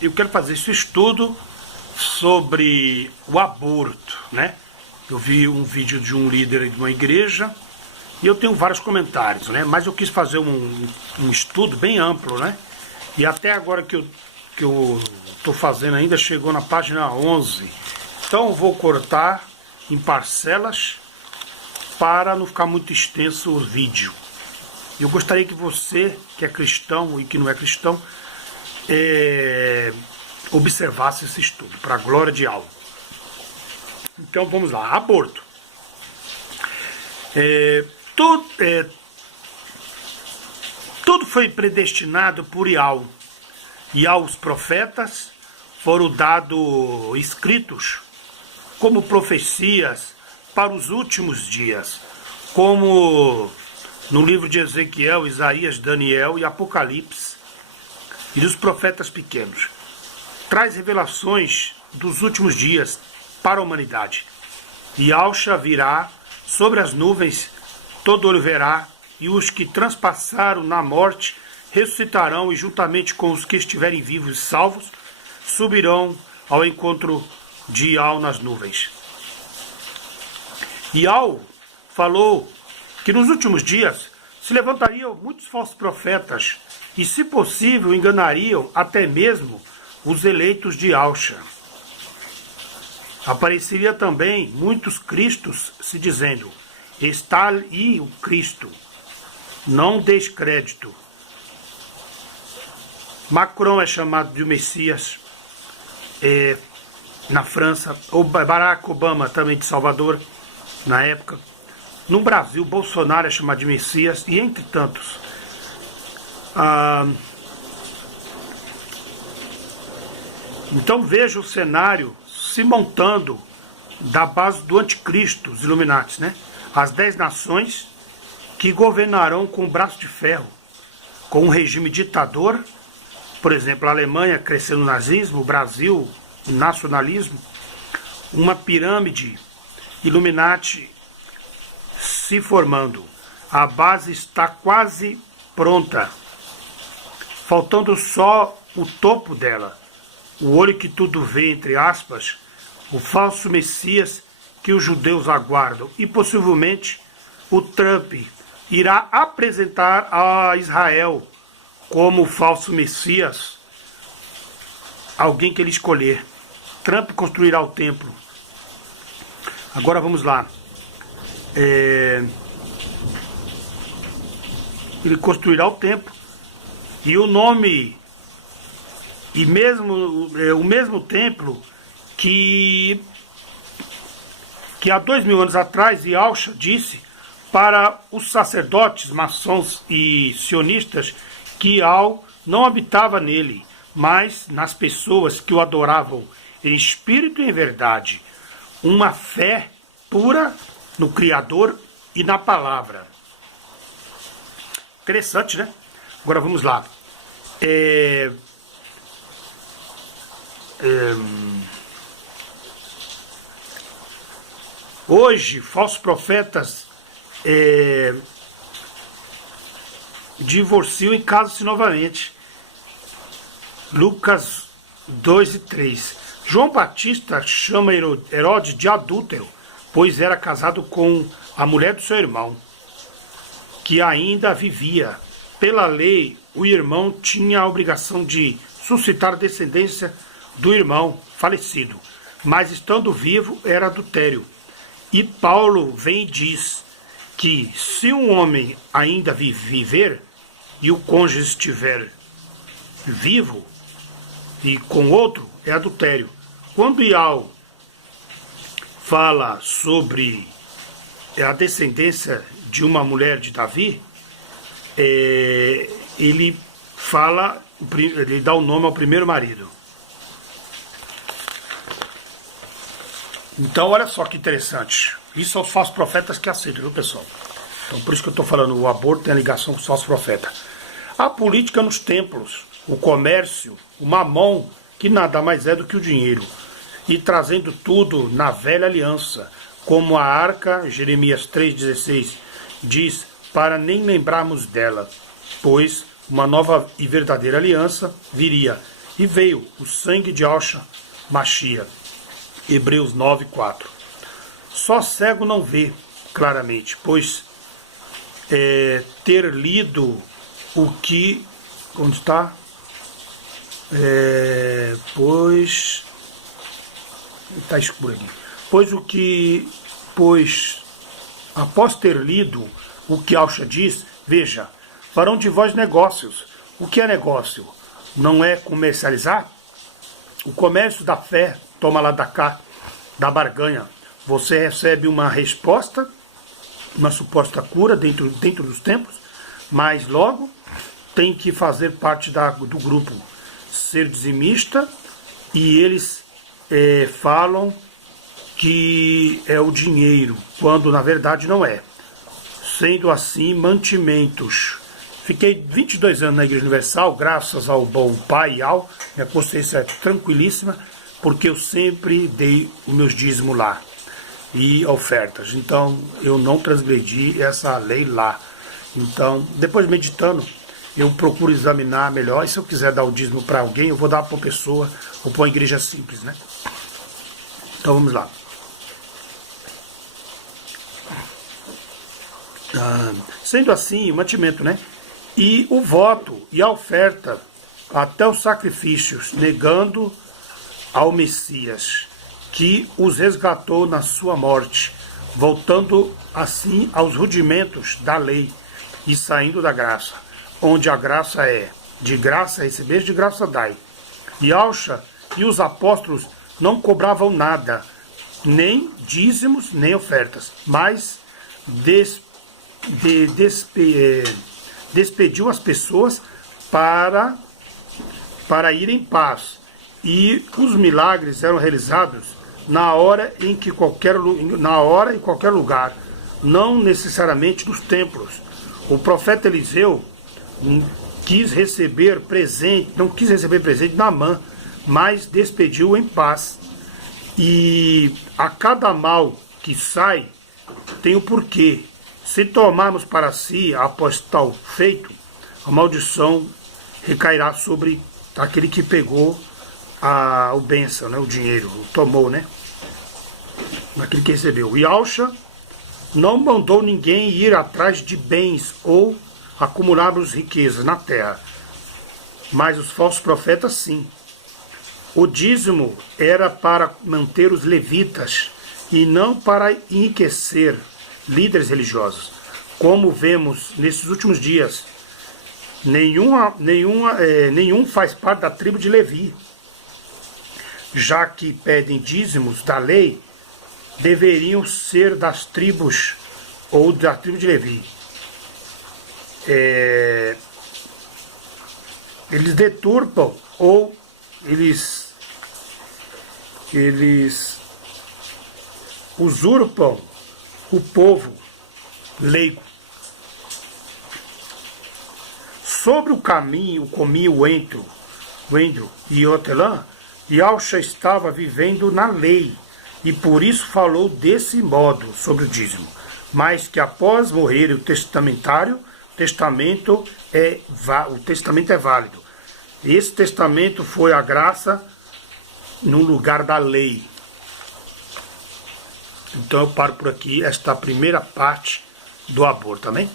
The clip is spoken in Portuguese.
eu quero fazer esse estudo sobre o aborto, né? Eu vi um vídeo de um líder de uma igreja e eu tenho vários comentários, né? Mas eu quis fazer um estudo bem amplo, né? E até agora que eu estou fazendo ainda chegou na página 11. Então eu vou cortar em parcelas para não ficar muito extenso o vídeo. Eu gostaria que você, que é cristão e que não é cristão, observasse esse estudo, para a glória de algo. Então vamos lá, aborto. Tudo foi predestinado por Yahweh, e aos profetas foram dados escritos como profecias para os últimos dias, como no livro de Ezequiel, Isaías, Daniel e Apocalipse, e dos profetas pequenos. Traz revelações dos últimos dias para a humanidade. E Alcha virá sobre as nuvens, todo olho verá, e os que transpassaram na morte ressuscitarão, e juntamente com os que estiverem vivos e salvos, subirão ao encontro de Yahweh nas nuvens. Yahweh falou que nos últimos dias se levantariam muitos falsos profetas e, se possível, enganariam até mesmo os eleitos de Alcha. Apareceria também muitos cristos se dizendo: está aí o Cristo, não deis crédito. Macron é chamado de Messias na França, ou Barack Obama também de Salvador na época. No Brasil, Bolsonaro é chamado de Messias, e entre tantos. Então veja o cenário se montando da base do anticristo, os Illuminati, né? As 10 nações que governarão com o braço de ferro, com um regime ditador, por exemplo, a Alemanha crescendo o nazismo, o Brasil o nacionalismo, uma pirâmide Illuminati se formando. A base está quase pronta, faltando só o topo dela, o olho que tudo vê, entre aspas, o falso Messias que os judeus aguardam, e possivelmente o Trump irá apresentar a Israel como o falso Messias, alguém que ele escolher. Trump construirá o templo. Agora vamos lá. Ele construirá o templo, e o nome, e mesmo o mesmo templo que há 2000 anos atrás Yahshua disse para os sacerdotes, maçons e sionistas que Yahweh não habitava nele, mas nas pessoas que o adoravam em espírito e em verdade. Uma fé pura no Criador e na palavra. Interessante, né? Agora vamos lá. Hoje, falsos profetas divorciam e casam-se novamente. Lucas 2 e 3. João Batista chama Herodes de adúltero, pois era casado com a mulher do seu irmão, que ainda vivia. Pela lei, o irmão tinha a obrigação de suscitar descendência do irmão falecido, mas estando vivo era adultério. E Paulo vem e diz que se um homem ainda viver e o cônjuge estiver vivo e com outro, é adultério. Quando Yahweh fala sobre a descendência de uma mulher de Davi, ele dá o nome ao primeiro marido. Então olha só que interessante. Isso são os falsos profetas que aceitam, viu, pessoal? Então por isso que eu estou falando, o aborto tem a ligação com os falsos profetas. A política nos templos, o comércio, o mamon, que nada mais é do que o dinheiro, e trazendo tudo na velha aliança, como a arca, Jeremias 3,16, diz, para nem lembrarmos dela, pois uma nova e verdadeira aliança viria, E veio o sangue de Yahshua Mashiach. Hebreus 9:4. Só cego não vê claramente, pois ter lido o que... Onde está? Pois... Está escuro aqui. Pois, após ter lido o que Yahshua diz, veja, farão de vós negócios. O que é negócio? Não é comercializar? O comércio da fé, toma lá da cá, da barganha. Você recebe uma resposta, uma suposta cura dentro dos templos, mas logo tem que fazer parte do grupo, ser dizimista, e eles falam que é o dinheiro, quando na verdade não é. Sendo assim, mantimentos. Fiquei 22 anos na Igreja Universal, graças ao bom Pai Yal, minha consciência é tranquilíssima, porque eu sempre dei os meus dízimos lá e ofertas. Então, eu não transgredi essa lei lá. Então, depois meditando, eu procuro examinar melhor, e se eu quiser dar o dízimo para alguém, eu vou dar para uma pessoa ou para uma igreja simples, né? Então, vamos lá. Sendo assim, o mantimento, né? E o voto e a oferta, até os sacrifícios, negando ao Messias, que os resgatou na sua morte, voltando assim aos rudimentos da lei e saindo da graça, onde a graça é de graça receber, de graça dai. E Yahshua e os apóstolos não cobravam nada, nem dízimos, nem ofertas, mas despediu as pessoas para ir em paz. E os milagres eram realizados na hora em qualquer lugar, não necessariamente nos templos. O profeta Eliseu não quis receber presente de Naamã, mas despediu em paz. E a cada mal que sai tem o porquê. Se tomarmos para si após tal feito, a maldição recairá sobre aquele que pegou o bênção, né, o dinheiro, tomou, né? Naquele que recebeu. E Yahshua não mandou ninguém ir atrás de bens ou acumular riquezas na terra, mas os falsos profetas sim. O dízimo era para manter os levitas e não para enriquecer líderes religiosos. Como vemos nesses últimos dias, nenhum faz parte da tribo de Levi, já que pedem dízimos da lei, deveriam ser das tribos ou da tribo de Levi. Eles deturpam ou eles usurpam o povo leigo. Sobre o caminho, o Endro e Otelã, Yahshua estava vivendo na lei, e por isso falou desse modo sobre o dízimo. Mas que após morrer o testamento é válido. Esse testamento foi a graça no lugar da lei. Então eu paro por aqui esta primeira parte do aborto, amém?